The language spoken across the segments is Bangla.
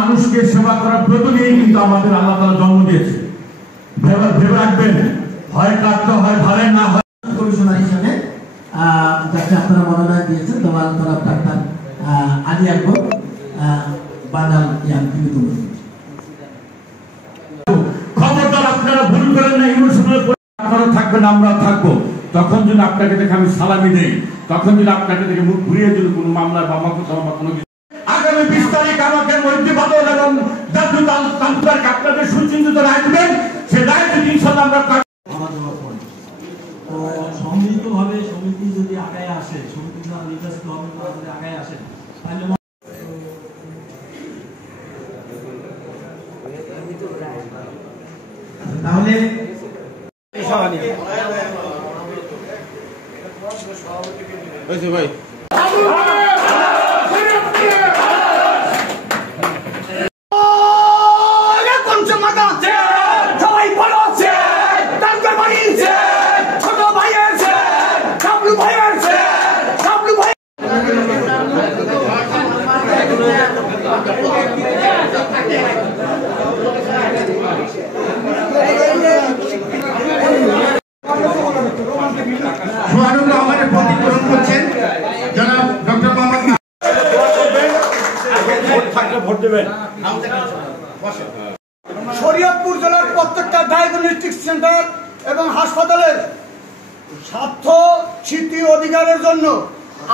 মানুষকে সেবা করার ব্রত নিয়ে কিন্তু আমাদের আল্লাহ তাআলা জন্ম দিয়েছে। ভেবে রাখবেন, হয় কাটতে হয় ধারে, না হয় কমিশনার হিসেবে যাকে আপনারা মনোনয়ন দিয়েছেন তোমার তরফ ডাক্তার আলী আকবর বানাল খবরদার আপনারা ভুল করেন না। ইমোশনাল আপনারা থাকবেন, আমরা থাকবো। তখন যদি আপনাকে দেখে আমি সালামি দেই, তখন যদি আপনাকে দেখে মুখ ঘুরিয়ে যদি কোনো মামলার বা কোনো আগামী 20 তারিখ আমাকে মৈত্রীবাদল এবং জাতীয় তান্ত্রিক আপনাদের সুচিন্তিত রায় দেবেন। সে রায় যদি ইনশাআল্লাহ আমরা সম্মিলিতভাবে সমিতি যদি আগায় আসে, সমিতি নির্বাচিত হবে যদি আগায় আসে, তাহলে ভাই সবাই বড় আছে, তাঙ্গর বাড়ি আছে, ছোট ভাই আছে, সাবলু ভাই আছে, সাবলু ভাই আমাদের প্রতিপূরণ করছেন জনাব ডক্টর মোহাম্মদ ভোট দেবেন। শরীয়তপুর জেলার প্রত্যেকটা ডায়াগনস্টিক সেন্টার এবং হাসপাতালের স্বার্থ স্বীকৃতি অধিকারের জন্য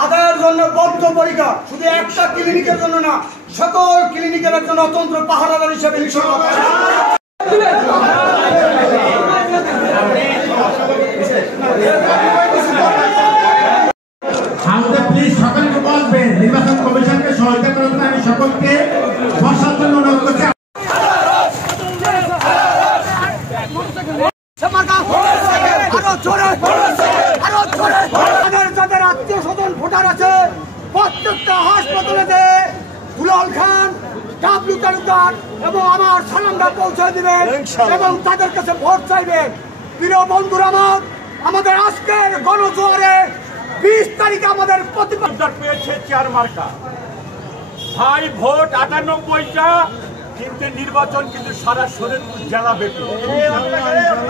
আদায়ের জন্য বদ্ধপরিকর। শুধু একটা ক্লিনিকের জন্য না, সকল ক্লিনিকের জন্য অতন্ত্র পাহারাদার হিসেবে প্লিজ সকলকে বসবেন। নির্বাচন কমিশনকে সহায়তা করার জন্য আমি সকলকে বসার জন্য অনুরোধ করছি। যাদের আত্মীয় স্বজন ভোটার আছে প্রত্যেকটা হাসপাতালে দুলাল খান, ডাবলু তালুকদার এবং আমার সালামটা পৌঁছে দিবেন এবং তাদের কাছে ভোট চাইবেন। প্রিয় বন্ধুরা, আমাদের আজকের গণজোয়ারে 20 তারিখে আমাদের প্রতিবাদ পেয়েছে চেয়ার মার্কা। ভাই ভোট 98টা, কিন্তু নির্বাচন কিন্তু সারা শরীরপুর জেলা ব্যাপী।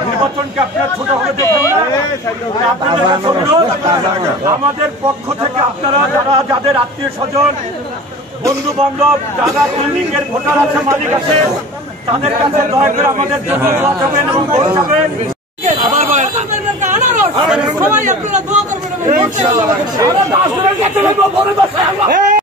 নির্বাচনকে আপনারা ছোট হয়ে দেখেন না। আপনাদের কাছে অনুরোধ, আমাদের পক্ষ থেকে আপনারা যাদের আত্মীয় স্বজন, বন্ধু বান্ধব, যারা ক্লিনিকের ভোটার আছে, মালিক আছে, তাদের কাছে দয়া করে আমাদের জন্য দোয়া করবেন এবং ভোট চাবেন। সবাই আপনারা দোয়া করবেন।